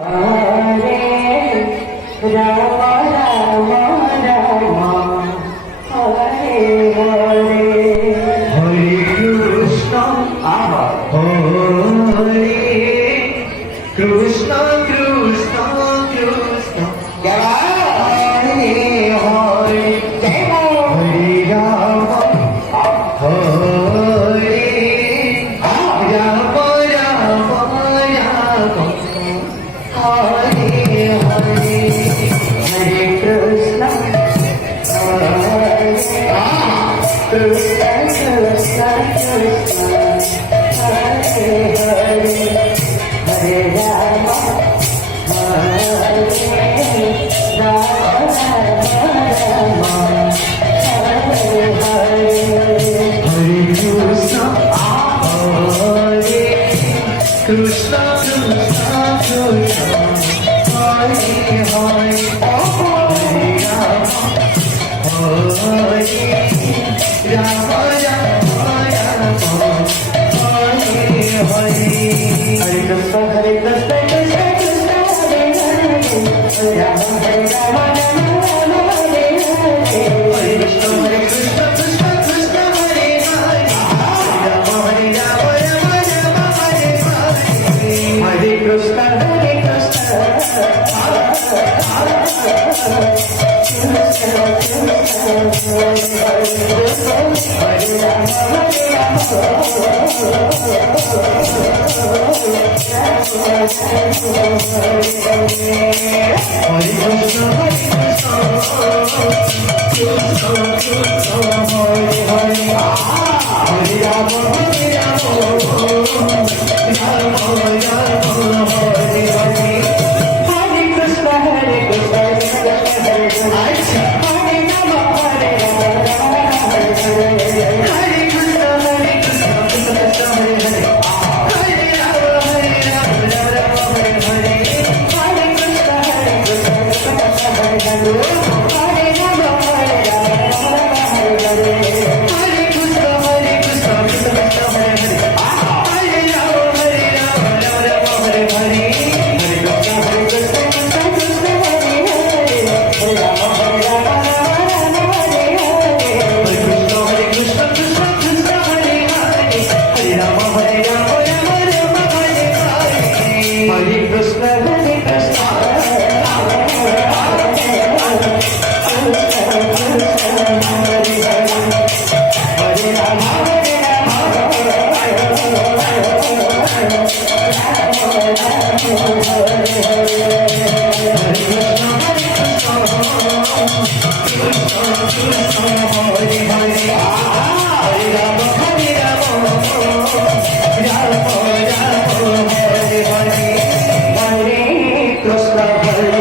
Hare Ram Ram Ram Hare Hare Hare Krishna Hare Krishna Krishna Krishna Hare Hare Hare Ram Hare Ram Ram Ram Hare Hare Hare Krishna Krishna Krishna Krishna Hare Hare Hare Ram Hare Ram Ram Hare Hare Hare Krishna Hare Krishna Krishna Krishna Hare Hare Hare Ram Hare Ram Ram Ram Hare Hare Hare Krishna Krishna Krishna Hare Hare Ram Hare Ram Ram Ram Hare Hare Hare Krishna Krishna Krishna Hare Hare Ram Hare Ram Ram Ram Hare Hare Hare Krishna Hare